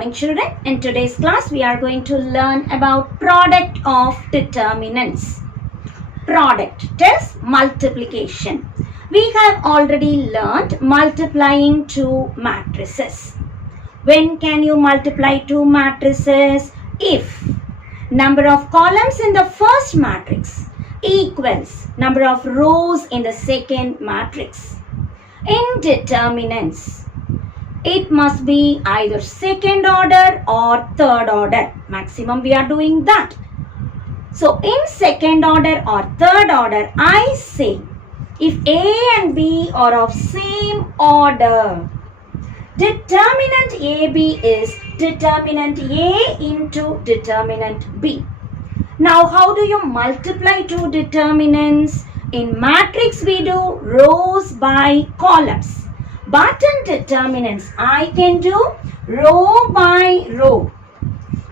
morning children. In today's class we are going to learn about product of determinants. Product tells multiplication. We have already learned multiplying two matrices. When can you multiply two matrices? If number of columns in the first matrix equals number of rows in the second matrix. In determinants, it must be either second order or third order. Maximum we are doing that. So in second order or third order, I say if A and B are of same order, determinant AB is determinant A into determinant B. Now how do you multiply two determinants? In matrix we do rows by columns. But in determinants, I can do row by row,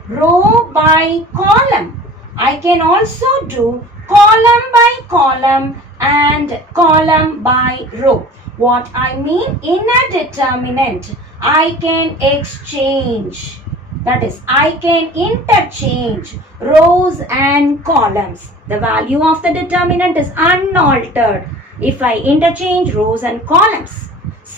row by column. I can also do column by column and column by row. What I mean, in a determinant, I can exchange. That is, I can interchange rows and columns. The value of the determinant is unaltered if I interchange rows and columns.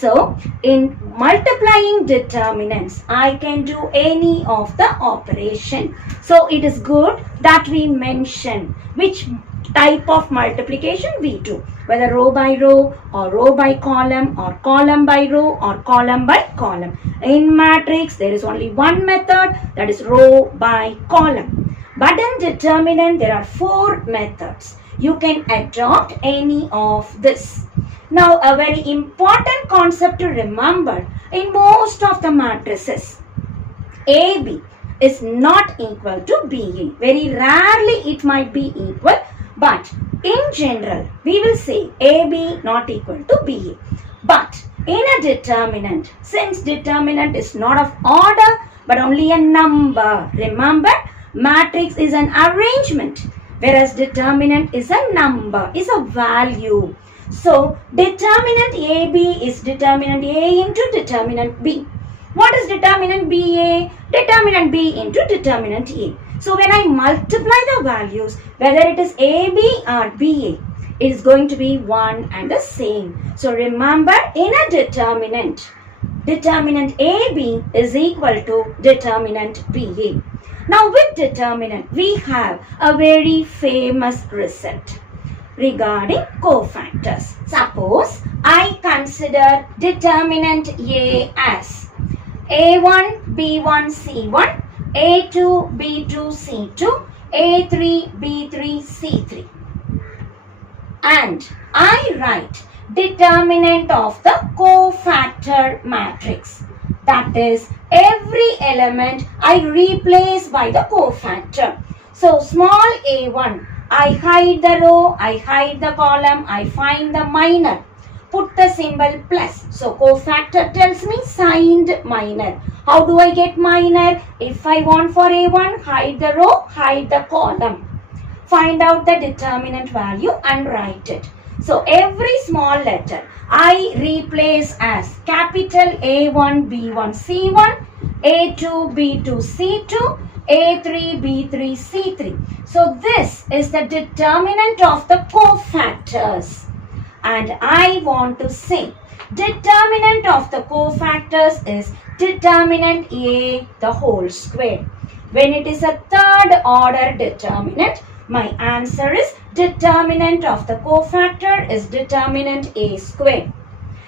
So, in multiplying determinants, I can do any of the operation. So, it is good that we mention which type of multiplication we do. Whether row by row or row by column or column by row or column by column. In matrix, there is only one method, that is row by column. But in determinant, there are four methods. You can adopt any of this. Now, a very important concept to remember, in most of the matrices, AB is not equal to BA. Very rarely it might be equal, but in general, we will say AB not equal to BA. But in a determinant, since determinant is not of order, but only a number, remember, matrix is an arrangement, whereas determinant is a number, is a value. So, determinant AB is determinant A into determinant B. What is determinant BA? Determinant B into determinant A. So, when I multiply the values, whether it is AB or BA, it is going to be one and the same. So, remember, in a determinant, determinant AB is equal to determinant BA. Now, with determinant, we have a very famous result regarding cofactors. Suppose I consider determinant A as A1, B1, C1, A2, B2, C2, A3, B3, C3. And I write determinant of the cofactor matrix. That is, every element I replace by the cofactor. So, small a1, I hide the row, I hide the column, I find the minor. Put the symbol plus. So, cofactor tells me signed minor. How do I get minor? If I want for A1, hide the row, hide the column. Find out the determinant value and write it. So, every small letter I replace as capital A1, B1, C1, A2, B2, C2, A3, B3, C3. So, this is the determinant of the cofactors. And I want to say determinant of the cofactors is determinant A the whole square. When it is a third order determinant, my answer is determinant of the cofactor is determinant A square.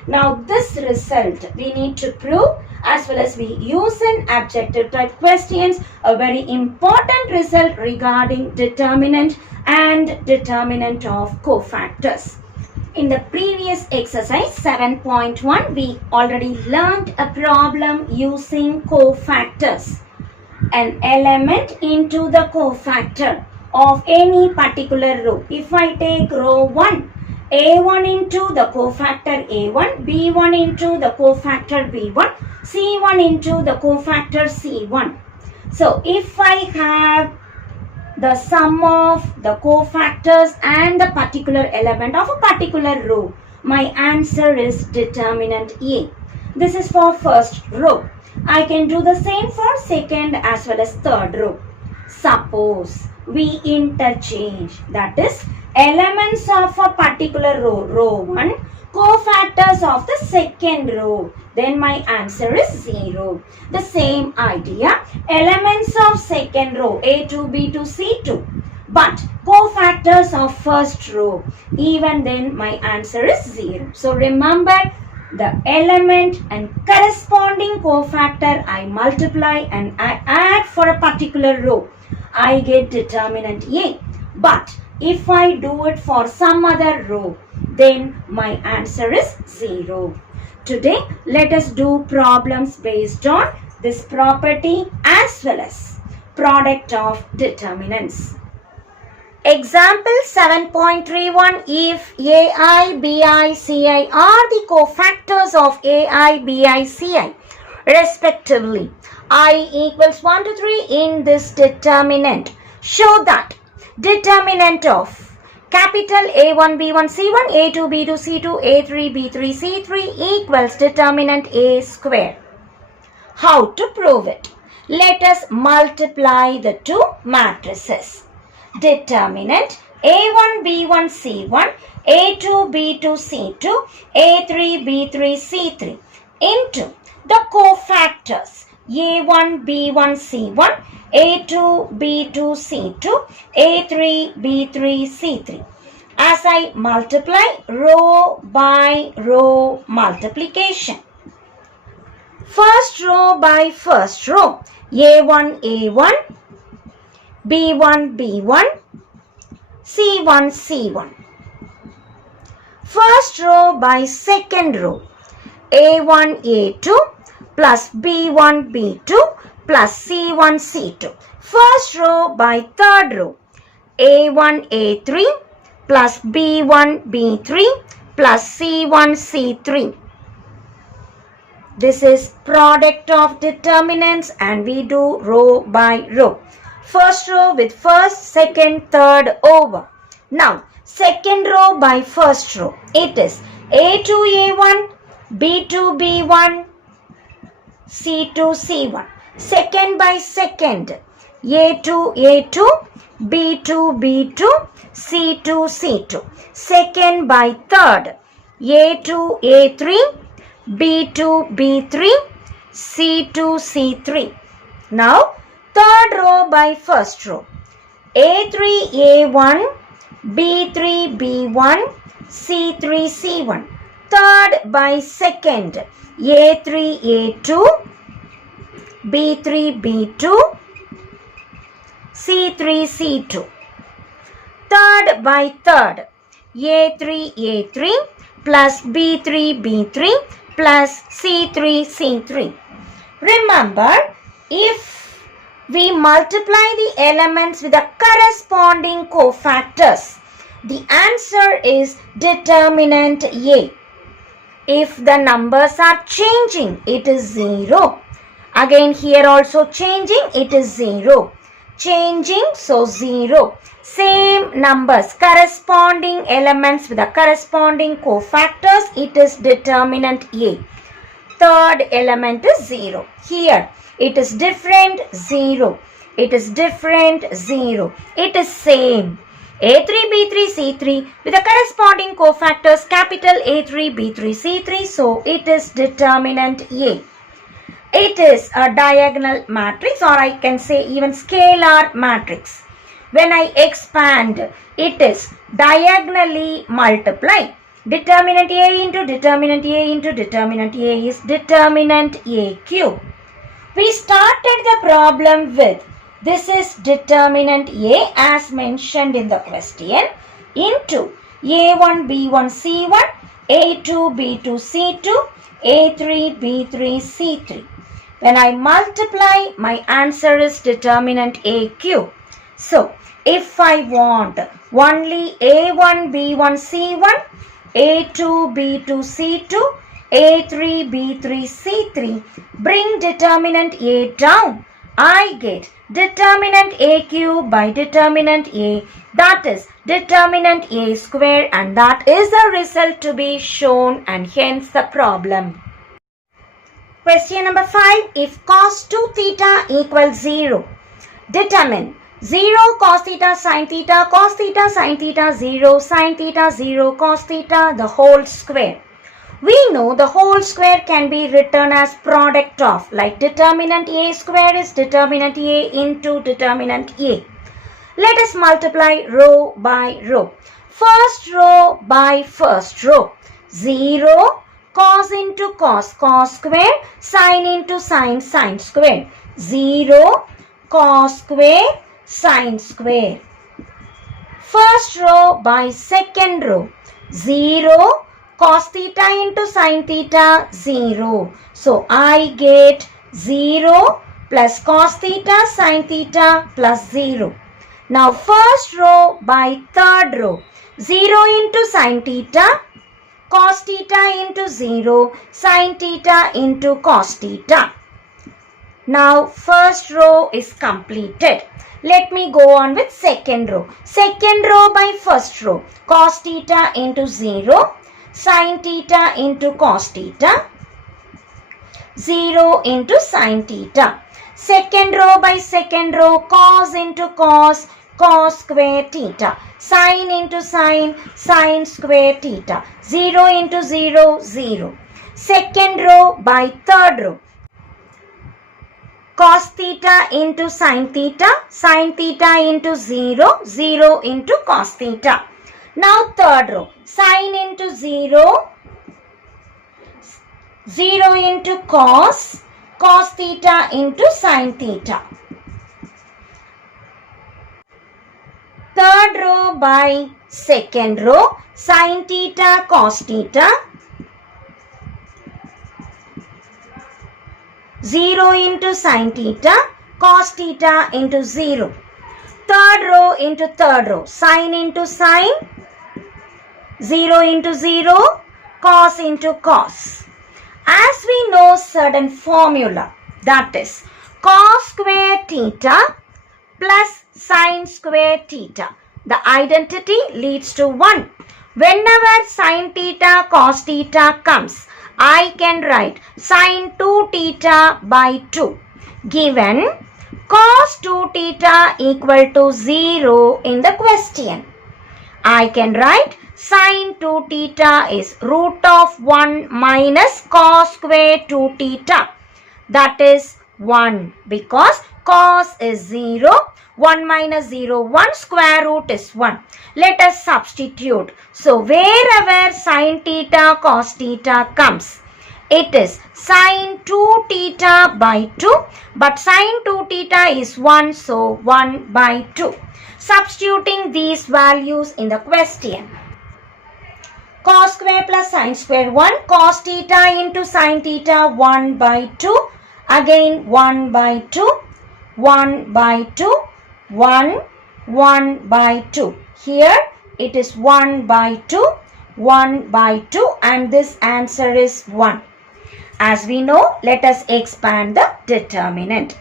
Now, this result we need to prove, as well as we use in objective type questions, a very important result regarding determinant and determinant of cofactors. In the previous exercise 7.1, we already learned a problem using cofactors. An element into the cofactor of any particular row. If I take row 1, A1 into the cofactor A1, B1 into the cofactor B1, C1 into the cofactor C1. So, if I have the sum of the cofactors and the particular element of a particular row, my answer is determinant A. This is for first row. I can do the same for second as well as third row. Suppose we interchange, that is elements of a particular row, row 1, cofactors of the second row, then my answer is 0. The same idea, elements of second row A2, B2, C2, but cofactors of first row, even then my answer is 0. So remember, the element and corresponding cofactor I multiply and I add for a particular row, I get determinant A. But if I do it for some other row, then my answer is 0. Today, let us do problems based on this property as well as product of determinants. Example 7.31, if AI, BI, CI are the cofactors of AI, BI, CI respectively, I equals 1 to 3 in this determinant, show that determinant of capital A1, B1, C1, A2, B2, C2, A3, B3, C3 equals determinant A square. How to prove it? Let us multiply the two matrices. Determinant A1, B1, C1, A2, B2, C2, A3, B3, C3 into the cofactors A1, B1, C1, A2, B2, C2, A3, B3, C3. As I multiply row by row multiplication. First row by first row, A1, A1, B1, B1, C1, C1. First row by second row, A1, A2 plus B1, B2 plus C1, C2. First row by third row, A1, A3 plus B1, B3 plus C1, C3. This is product of determinants and we do row by row. First row with first, second, third over. Now, second row by first row. It is A2, A1, B2, B1, C2, C1. Second by second. A2, A2, B2, B2, C2, C2. Second by third. A2, A3, B2, B3, C2, C3. Now, third row by first row. A3, A1, B3, B1, C3, C1. Third by second. A3, A2, B3, B2, C3, C2. Third by third. A3, A3 plus B3, B3 plus C3, C3. Remember, if we multiply the elements with the corresponding cofactors, the answer is determinant A. If the numbers are changing, it is 0. Again here also changing, it is 0. Changing, so 0. Same numbers, corresponding elements with the corresponding cofactors, it is determinant A. Third element is 0. Here it is different, 0. It is different, 0. It is same. A3, B3, C3 with the corresponding cofactors capital A3, B3, C3. So it is determinant A. It is a diagonal matrix, or I can say even scalar matrix. When I expand, it is diagonally multiply. Determinant A into determinant A into determinant A is determinant A cube. We started the problem with this is determinant A as mentioned in the question into A1, B1, C1, A2, B2, C2, A3, B3, C3. When I multiply, my answer is determinant A cube. So, if I want only A1, B1, C1, A2, B2, C2, A3, B3, C3, bring determinant A down. I get determinant A cube by determinant A, that is determinant A square, and that is the result to be shown and hence the problem. Question number 5. If cos 2 theta equals 0, determine 0 cos theta sin theta cos theta sin theta 0 sin theta 0 cos theta the whole square. We know the whole square can be written as product of, like determinant A square is determinant A into determinant A. Let us multiply row by row. First row by first row. 0 cos into cos, cos square, sin into sin, sin square. 0 cos square, sin square. First row by second row. 0 cos theta into sin theta, 0. So I get 0 plus cos theta sin theta plus 0. Now first row by third row. 0 into sin theta, cos theta into 0, sin theta into cos theta. Now first row is completed. Let me go on with second row. Second row by first row. Cos theta into 0. Sin theta into cos theta, 0 into sin theta. Second row by second row, cos into cos, cos square theta. Sin into sin, sin square theta. 0 into 0, 0. Second row by third row. Cos theta into sin theta into 0, 0 into cos theta. Now third row, sin into 0, 0 into cos, cos theta into sin theta. Third row by second row, sin theta, cos theta, 0 into sin theta, cos theta into 0. Third row into third row, sin into sin, 0 into 0, cos into cos. As we know certain formula, that is cos square theta plus sin square theta. The identity leads to 1. Whenever sin theta cos theta comes, I can write sin 2 theta by 2. Given cos 2 theta equal to 0 in the question, I can write sin 2 theta is root of 1 minus cos square 2 theta. That is 1 because cos is 0. 1 minus 0, 1 square root is 1. Let us substitute. So wherever sin theta cos theta comes, it is sin 2 theta by 2. But sin 2 theta is 1, so 1 by 2. Substituting these values in the question. Cos square plus sin square 1. Cos theta into sin theta 1 by 2. Again 1 by 2. 1 by 2. 1 by 2. Here it is 1 by 2. 1 by 2 and this answer is 1. As we know, let us expand the determinant.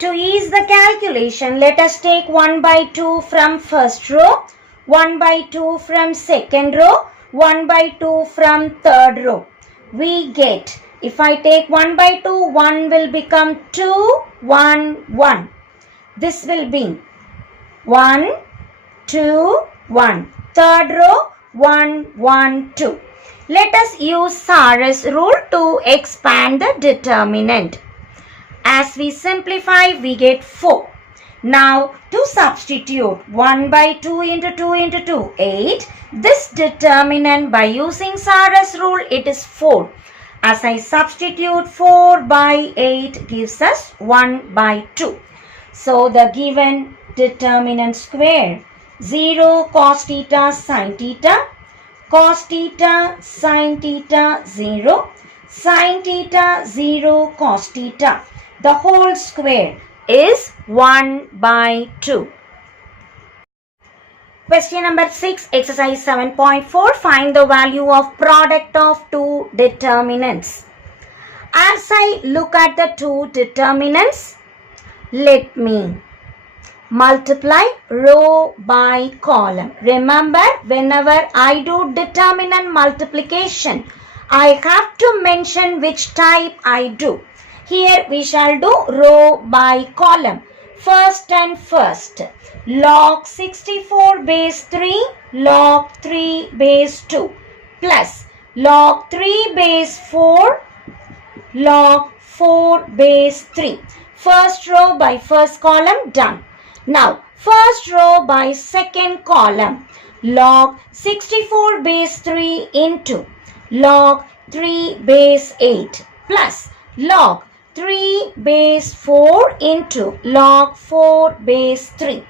To ease the calculation, let us take 1 by 2 from first row, 1 by 2 from second row, 1 by 2 from third row. We get, if I take 1 by 2, 1 will become 2, 1, 1. This will be 1, 2, 1. Third row, 1, 1, 2. Let us use Sar's rule to expand the determinant. As we simplify, we get 4. Now, to substitute 1 by 2 into 2 into 2, 8. This determinant by using Sar's rule, it is 4. As I substitute 4 by 8 gives us 1 by 2. So, the given determinant square, 0 cos theta sin theta, cos theta sin theta 0, sin theta 0 cos theta. The whole square is 1 by 2. Question number 6, exercise 7.4. Find the value of product of two determinants. As I look at the two determinants, let me multiply row by column. Remember, whenever I do determinant multiplication, I have to mention which type I do. Here we shall do row by column. First and first. Log 64 base 3, log 3 base 2 plus log 3 base 4, log 4 base 3. First row by first column done. Now first row by second column. Log 64 base 3 into log 3 base 8 plus log 3 base 4 into log 4 base 3.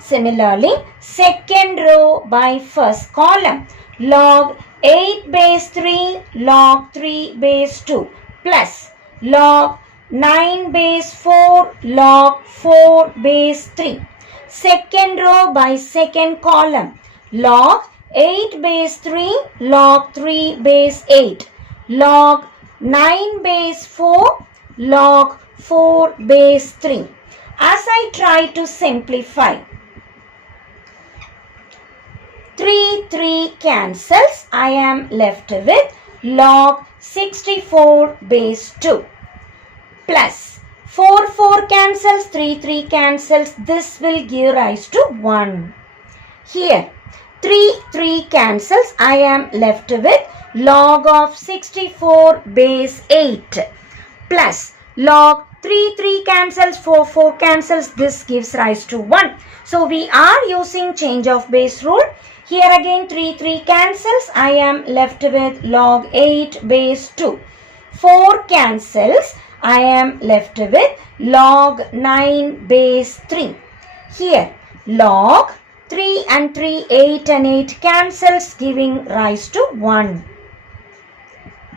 Similarly, second row by first column. Log 8 base 3, log 3 base 2 plus log 9 base 4, log 4 base 3. Second row by second column. Log 8 base 3, log 3 base 8, log 9 base 4, log 4 base 3. As I try to simplify, 3 cancels. I am left with log 64 base 2 plus 4 cancels, 3 cancels. This will give rise to 1. Here 3 cancels. I am left with log of 64 base 8 plus log 3 cancels, 4 cancels. This gives rise to 1. So we are using change of base rule. Here again 3 cancels. I am left with log 8 base 2. 4 cancels. I am left with log 9 base 3. Here log 3 and 3, 8 and 8 cancels, giving rise to 1.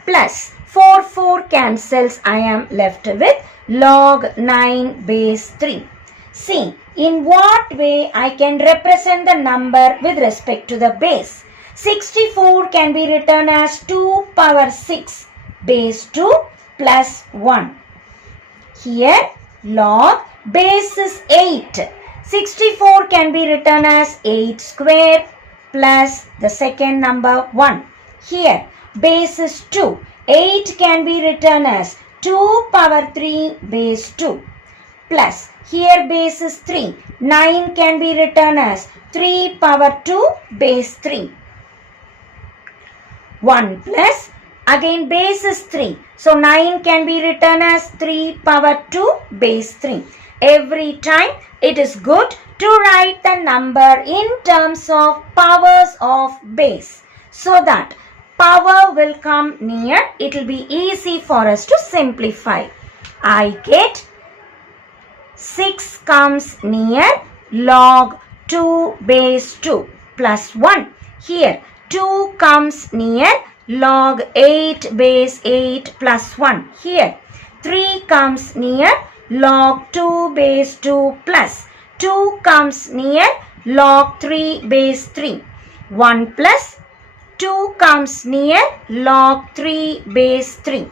Plus 4 cancels. I am left with log 9 base 3. See, in what way I can represent the number with respect to the base. 64 can be written as 2 power 6 base 2 plus 1. Here log base is 8. 64 can be written as 8 square plus the second number 1. Here base is 2. 8 can be written as 2 power 3 base 2 plus here base is 3. 9 can be written as 3 power 2 base 3. 1 plus again base is 3. So 9 can be written as 3 power 2 base 3. Every time it is good to write the number in terms of powers of base so that power will come near. It will be easy for us to simplify. I get 6 comes near log 2 base 2 plus 1. Here 2 comes near log 8 base 8 plus 1. Here 3 comes near log 2 base 2 plus 2 comes near log 3 base 3. 1 plus 2 comes near log 3 base 3.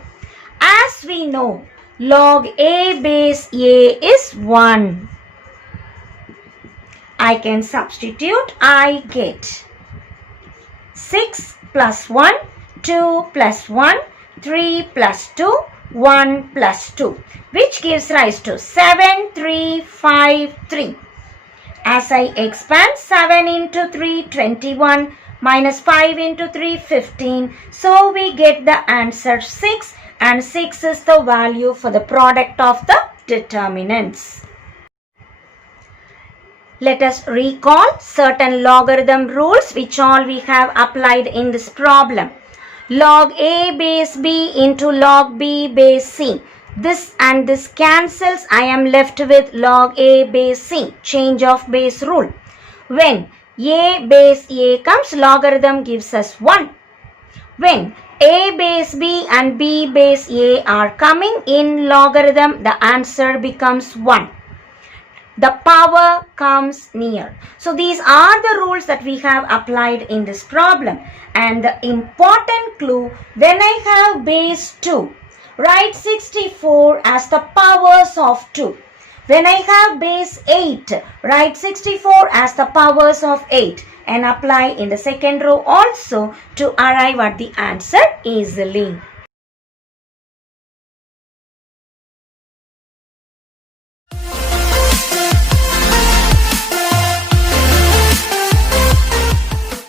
As we know, log a base a is 1. I can substitute. I get 6 plus 1, 2 plus 1, 3 plus 2, 1 plus 2, which gives rise to 7, 3, 5, 3. As I expand 7 into 3, 21, minus 5 into 3, 15. So we get the answer 6, and 6 is the value for the product of the determinants. Let us recall certain logarithm rules which all we have applied in this problem. Log a base b into log b base c. This and this cancels. I am left with log a base c. Change of base rule. When a base a comes, logarithm gives us 1. When a base b and b base a are coming in logarithm, the answer becomes 1. The power comes near. So these are the rules that we have applied in this problem. And the important clue, when I have base 2, write 64 as the powers of 2. When I have base 8, write 64 as the powers of 8. and apply in the second row also to arrive at the answer easily.